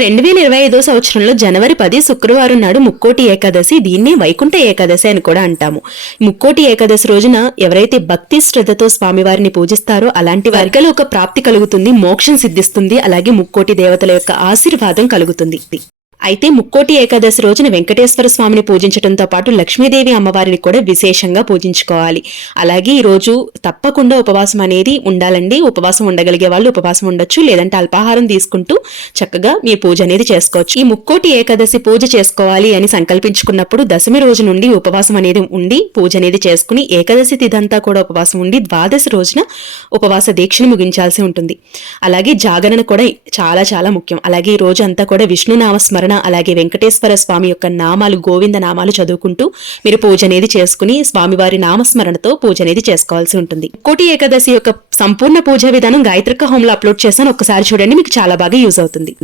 రెండు వేల ఇరవై ఐదో సంవత్సరంలో జనవరి పది శుక్రవారం నాడు ముక్కోటి ఏకాదశి దీన్ని వైకుంఠ ఏకాదశి అని కూడా అంటాము. ముక్కోటి ఏకాదశి రోజున ఎవరైతే భక్తి శ్రద్ధతో స్వామివారిని పూజిస్తారో అలాంటి వారికి ఒక ప్రాప్తి కలుగుతుంది మోక్షం సిద్ధిస్తుంది అలాగే ముక్కోటి దేవతల యొక్క ఆశీర్వాదం కలుగుతుంది. అయితే ముక్కోటి ఏకాదశి రోజున వెంకటేశ్వర స్వామిని పూజించడంతో పాటు లక్ష్మీదేవి అమ్మవారిని కూడా విశేషంగా పూజించుకోవాలి. అలాగే ఈ రోజు తప్పకుండా ఉపవాసం అనేది ఉండాలండి. ఉపవాసం ఉండగలిగే వాళ్ళు ఉపవాసం ఉండొచ్చు లేదంటే అల్పాహారం తీసుకుంటూ చక్కగా మీ పూజ అనేది చేసుకోవచ్చు. ఈ ముక్కోటి ఏకాదశి పూజ చేసుకోవాలి అని సంకల్పించుకున్నప్పుడు దశమి రోజు నుండి ఉపవాసం అనేది ఉండి పూజ అనేది చేసుకుని ఏకాదశి తిథంతా కూడా ఉపవాసం ఉండి ద్వాదశి రోజున ఉపవాస దీక్షను ముగించాల్సి ఉంటుంది. అలాగే జాగరణ కూడా చాలా చాలా ముఖ్యం. అలాగే ఈ రోజు అంతా కూడా విష్ణునామస్మరణ స్మరణ అలాగే వెంకటేశ్వర స్వామి యొక్క నామాలు గోవింద నామాలు చదువుకుంటూ మీరు పూజ అనేది చేసుకుని స్వామివారి నామస్మరణతో పూజ అనేది చేసుకోవాల్సి ఉంటుంది. కోటి ఏకాదశి యొక్క సంపూర్ణ పూజా విధానం గాయత్రిక హోమ్లో అప్లోడ్ చేశాను. ఒకసారి చూడండి మీకు చాలా బాగా యూజ్ అవుతుంది.